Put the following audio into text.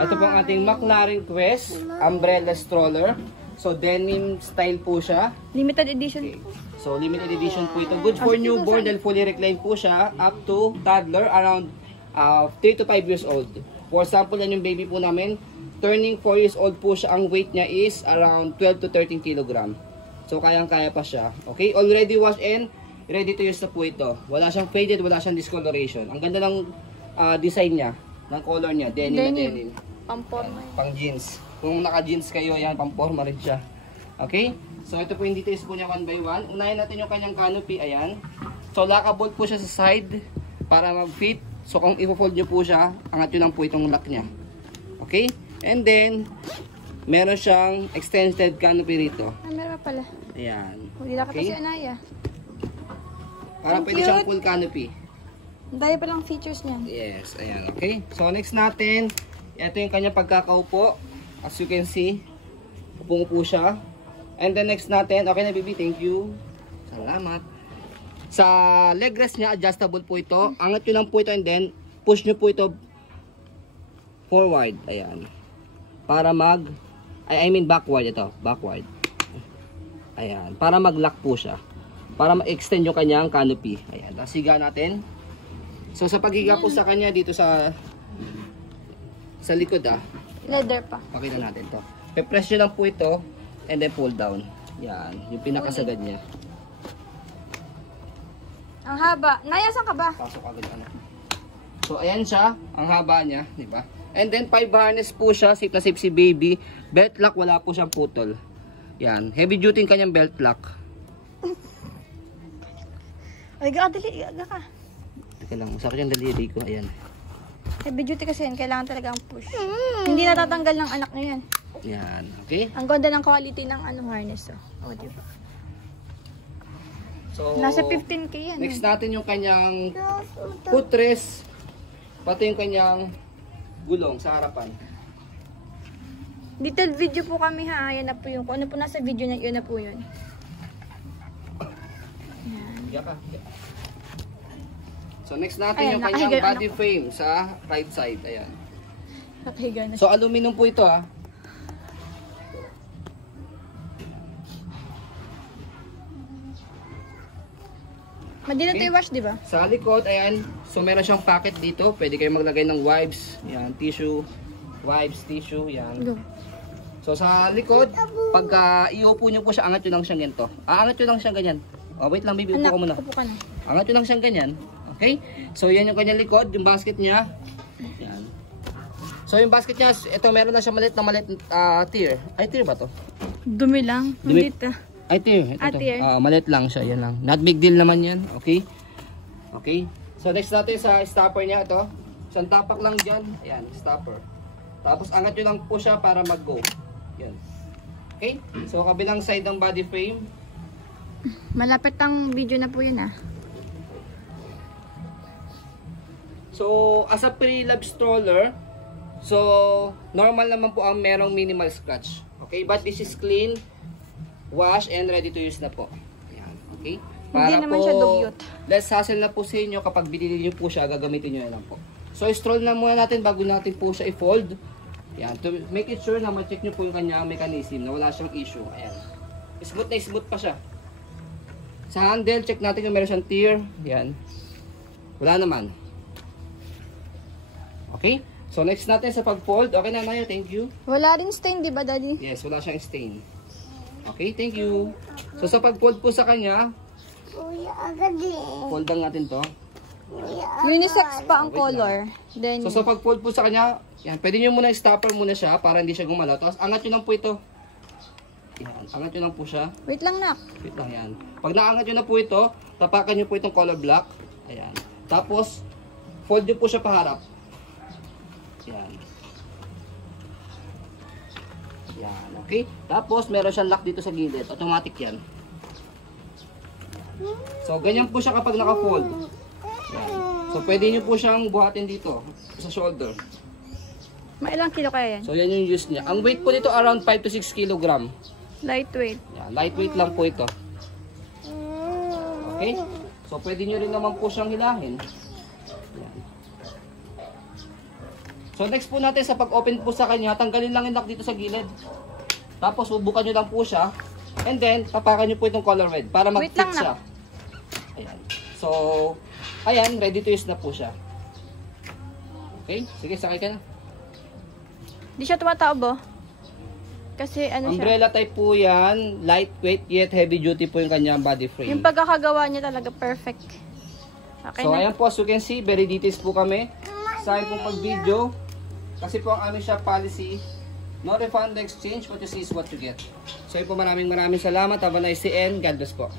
Ito po ang ating McLaren Quest umbrella stroller. So, denim style po siya. Limited edition. Okay. So, limited edition po ito. Good for newborn dahil fully reclined po siya up to toddler around 3 to 5 years old. For example, yan yung baby po namin. Turning 4 years old po siya. Ang weight niya is around 12 to 13 kg. So, kayang-kaya pa siya. Okay? Already washed and ready to use na po ito. Wala siyang faded, wala siyang discoloration. Ang ganda ng design niya, ng color niya. Denim na denim. Pamporma. Pang jeans. Kung naka-jeans kayo, yan, pang-forma rin siya. Okay? So, ito po yung details po niya 1 by 1. Unahin natin yung kanyang canopy. Ayan. So, lockable po siya sa side para mag-fit. So, kung i-fold nyo po siya, angat nyo lang po itong lock niya. Okay? And then, meron siyang extended canopy rito. Ah, meron pa pala. Ayan. Hindi na kita si Anaya. Para pwede siyang full canopy. Ang dami palang features niyan. Yes, ayan. Okay? So, next natin, ito yung kanyang pagkakaupo. As you can see, upong-upo siya. And then next natin, okay na baby, thank you. Salamat. Sa leg rest niya, adjustable po ito. Angat nyo lang po ito and then push nyo po ito forward. Ayan. Para I mean backward ito. Backward. Ayan. Para mag-lock po siya. Para ma-extend yung kanyang canopy. Ayan. Tapos higa natin. So sa paghiga po sa kanya dito sa likod Leather pa. pakita natin to. Pe-press nyo lang po ito and then pull down. Yan, yung pinakasagad niya. Ang haba. Naya, saan ka ba? Pasok agad ano. So ayan siya, ang haba niya, di ba? And then 5 harness po siya, safe na safe si baby. Belt lock, wala po siyang putol. Yan, heavy duty yung kanyang belt lock. Ay, dali, ka. Teka lang, sakit yung daliri ko, ayan. Heavy duty kasi yan, kailangan talaga ang push. Hindi natatanggal ng anak niya yan. Yan, okay? Ang ganda ng quality ng harness. Oh, diba? So, Nasa 15K yan. next natin yung kanyang footrest, pati yung kanyang gulong sa harapan. Detailed video po kami ha. Ayan na po yung, kung ano po nasa video na yun na po yun. Higa ka. So next natin Ayan, yung kanyang nakahiga yung body frame sa right side. Ayan. Nakahiga na siya. So aluminum po ito Madina to i-wash, di ba? Sa likod, ayan. So meron siyang pocket dito. Pwede kayo maglagay ng wipes. Ayan, tissue. Wipes, tissue. Ayan. Go. So sa likod, pagka iupo nyo po siya, angat nyo lang siyang ganito. Angat nyo lang siyang ganyan. Oh, wait lang baby, upo Anak, ka muna. upo ka na. Angat nyo lang siyang ganyan. Okay? So yan yung kanyang likod, yung basket niya. Yan. So yung basket niya, ito meron na siya maliit tier. Ay, tier ba to? Dumi lang. Dumi. Dito. Ay, tier. Ito, Tier. maliit lang siya. Yan lang. Not big deal naman yan. Okay? Okay? So next natin sa stopper niya ito. Isang tapak lang dyan. Ayan, stopper. Tapos angat nyo lang po siya para mag-go. Yan. Okay? So kabilang side ng body frame. Malapit ang video na po yun So, as a pre-love stroller, so, normal naman po ang merong minimal scratch. Okay? But this is clean, wash, and ready to use na po. Ayan. Okay? Hindi naman siya dugyot. Less hassle na po sa inyo kapag binili nyo po siya, gagamitin nyo na lang po. So, stroll na muna natin bago natin po siya i-fold. Ayan. To make it sure na ma-check nyo po yung kanyang mechanism na wala siyang issue. Ayan. Smooth na smooth pa siya. Sa handle, check natin kung meron siyang tear. Ayan. Wala naman. Okay? So, next natin sa pag-fold. Okay na, Nayo. Thank you. Wala rin stain, di ba, Daddy? Yes, wala siyang stain. Okay, thank you. So, sa pag-fold po sa kanya, fold lang natin to. Unisex pa ang color. Then, So, sa pag-fold po sa kanya, yan, pwede nyo muna i-stopper muna siya para hindi siya gumalaw. Tapos, angat nyo lang po ito. Yan, angat nyo lang po siya. wait lang, nak. Wait lang yan. Pag naangat nyo na po ito, tapakan nyo po itong color block. Ayan. Tapos, fold nyo po siya paharap. Yan. Yan, okay? Tapos, meron siyang lock dito sa gilid. Automatic yan. So, ganyan po siya kapag naka-fold. Yan. So, pwede nyo po siyang buhatin dito, sa shoulder. Mailang kilo kaya yan? So, yan yung use niya. Ang weight po nito around 5 to 6 kg. Lightweight. Yan, lightweight lang po ito. Okay? So, pwede nyo rin naman po siyang hilahin. Yan. So, So next po natin sa pag-open po sa kanya, tanggalin lang yung lock dito sa gilid. Tapos bubukan nyo lang po siya. And then, tapakan nyo po itong color red para Wait mag-fit lang na. siya. Ayan. So, ayan, ready to use na po siya. Okay, sige, sakay ka na. Hindi siya tumataob, oh. Kasi ano siya. Umbrella type po yan, lightweight yet heavy duty po yung kanyang body frame. Yung pagkakagawa niya talaga perfect. Okay So, na. ayan po, as you can see, very details po kami sa aking pong pag-video. Kasi po ang aming shop policy, no refund exchange, what you see is what you get. So, yun po, maraming salamat. Have a nice day and God bless po.